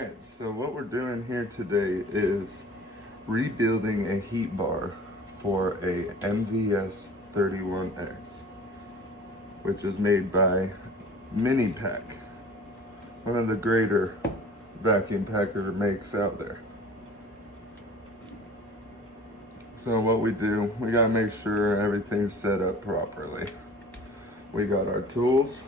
Alright, so what we're doing here today is rebuilding a heat bar for a Mvs31x, which is made by Mini Pack, one of the greater vacuum packer makes out there. So what we do, we gotta make sure everything's set up properly. We got our tools,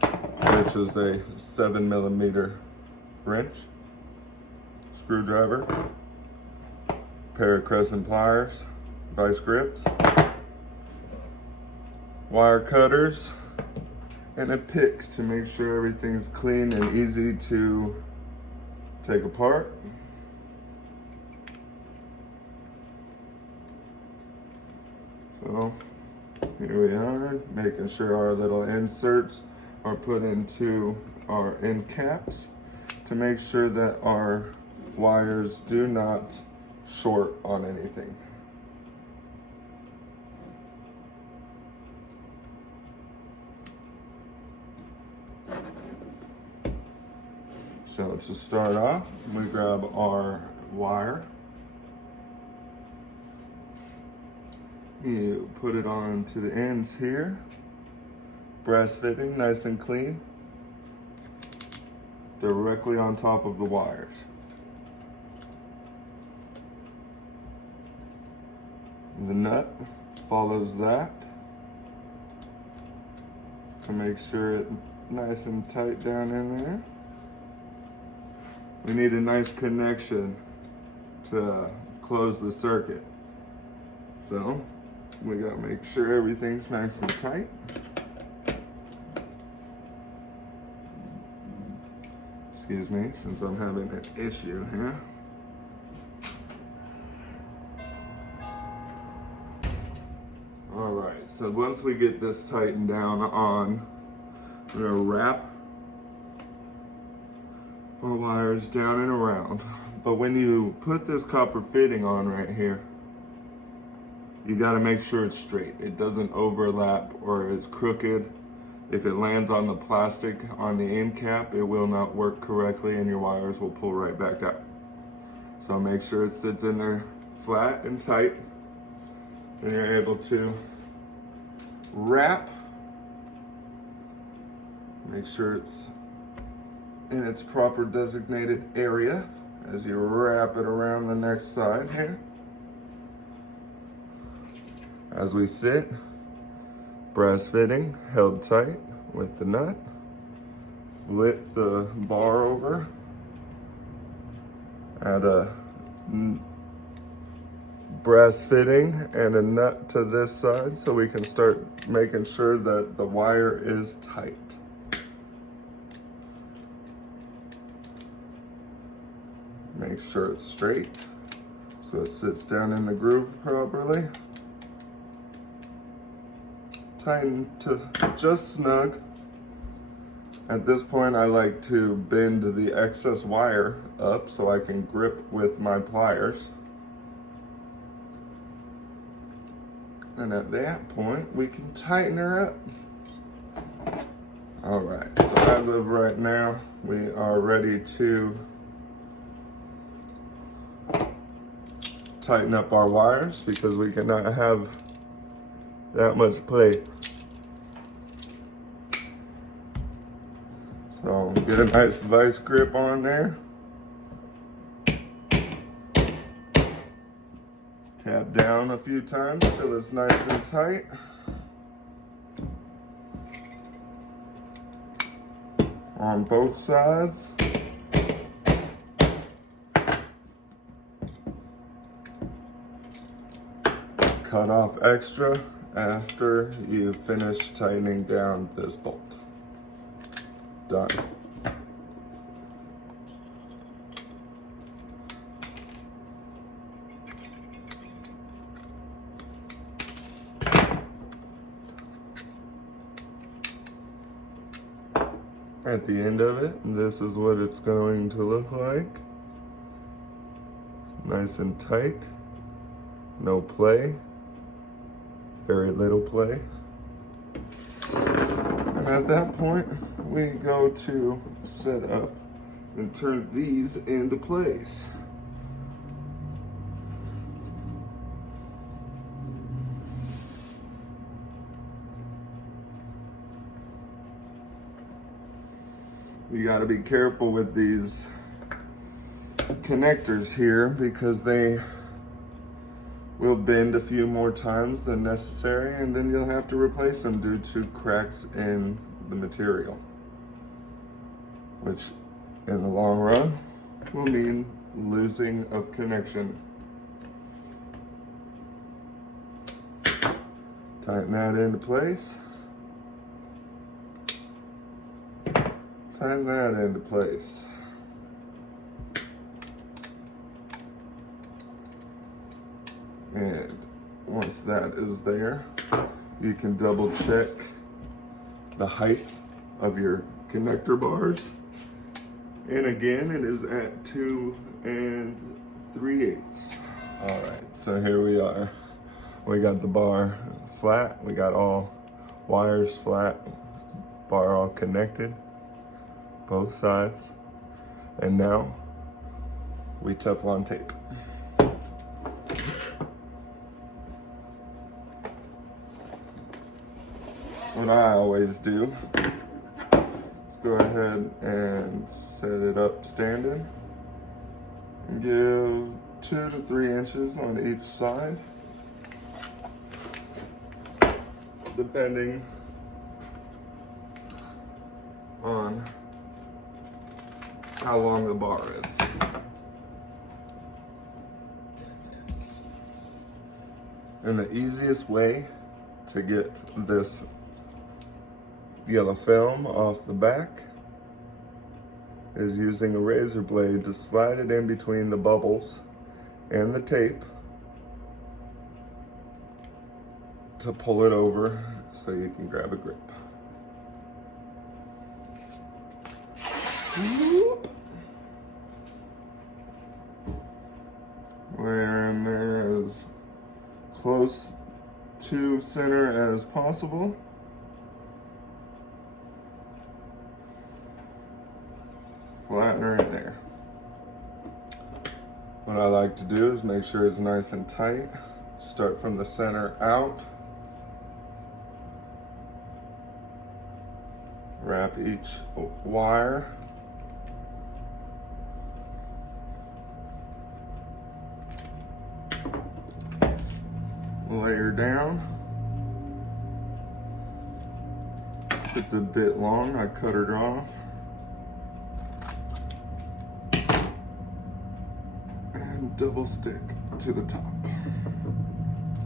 which is a 7mm wrench, screwdriver, pair of crescent pliers, vice grips, wire cutters, and a pick to make sure everything's clean and easy to take apart. So here we are, making sure our little inserts are put into our end caps to make sure that our wires do not short on anything. So to start off, we grab our wire. You put it on to the ends here. Brass fitting, nice and clean. Directly on top of the wires. The nut follows that to make sure it's nice and tight down in there. We need a nice connection to close the circuit. So we gotta make sure everything's nice and tight. Excuse me, since I'm having an issue here. All right, so once we get this tightened down on, we're gonna wrap our wires down and around. But when you put this copper fitting on right here, you gotta make sure it's straight. It doesn't overlap or is crooked. If it lands on the plastic on the end cap, it will not work correctly and your wires will pull right back out. So make sure it sits in there flat and tight, and you're able to wrap. Make sure it's in its proper designated area as you wrap it around the next side here. As we sit, brass fitting held tight with the nut. Flip the bar over. Add a brass fitting and a nut to this side so we can start making sure that the wire is tight. Make sure it's straight so it sits down in the groove properly. Tighten to just snug. At this point, I like to bend the excess wire up so I can grip with my pliers. And at that point, we can tighten her up. All right, so as of right now, we are ready to tighten up our wires because we cannot have that much play. So get a nice vice grip on there. Tap down a few times till it's nice and tight. On both sides. Cut off extra after you finish tightening down this bolt. Done. At the end of it, this is what it's going to look like. Nice and tight. No play. Very little play. And at that point, we go to set up and turn these into place. You got to be careful with these connectors here because they will bend a few more times than necessary, and then you'll have to replace them due to cracks in the material, which in the long run will mean losing of connection. Tighten that into place. Tighten that into place. And once that is there, you can double check the height of your connector bars. And again, it is at 2 3/8. All right, so here we are. We got the bar flat. We got all wires flat, bar all connected, both sides. And now we Teflon tape. What I always do is go ahead and set it up standing and give 2 to 3 inches on each side, depending on how long the bar is. And the easiest way to get this yellow film off the back is using a razor blade to slide it in between the bubbles and the tape to pull it over so you can grab a grip. We're in there as close to center as possible. Flatten her in there. What I like to do is make sure it's nice and tight. Start from the center out. Wrap each wire. Layer down. If it's a bit long, I cut it off. And double stick to the top.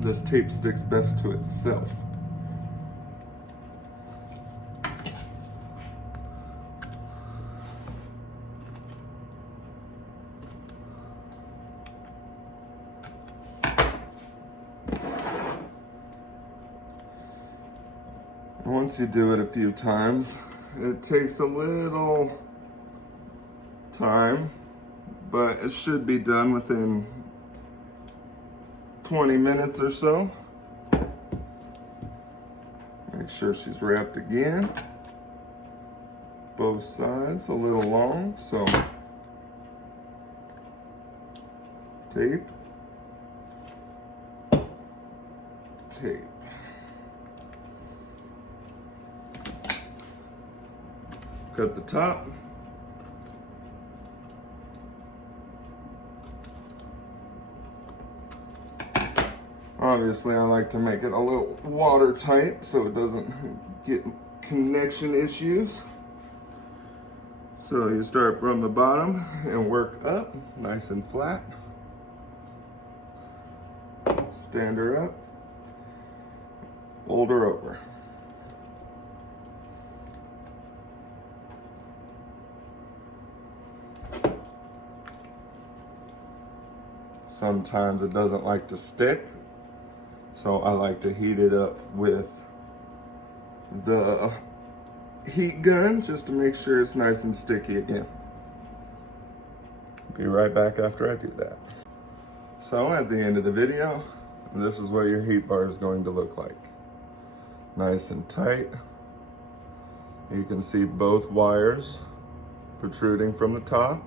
This tape sticks best to itself. Once you do it a few times, it takes a little time, but it should be done within 20 minutes or so. Make sure she's wrapped again. Both sides a little long, so tape, tape. Cut the top. Obviously, I like to make it a little watertight so it doesn't get connection issues. So you start from the bottom and work up, nice and flat. Stand her up, fold her over. Sometimes it doesn't like to stick, so I like to heat it up with the heat gun just to make sure it's nice and sticky again. Be right back after I do that. So at the end of the video, this is what your heat bar is going to look like. Nice and tight. You can see both wires protruding from the top.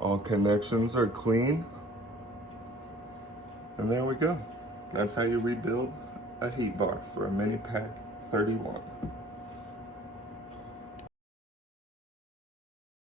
All connections are clean. And there we go. That's how you rebuild a heat bar for a Mini Pack 31.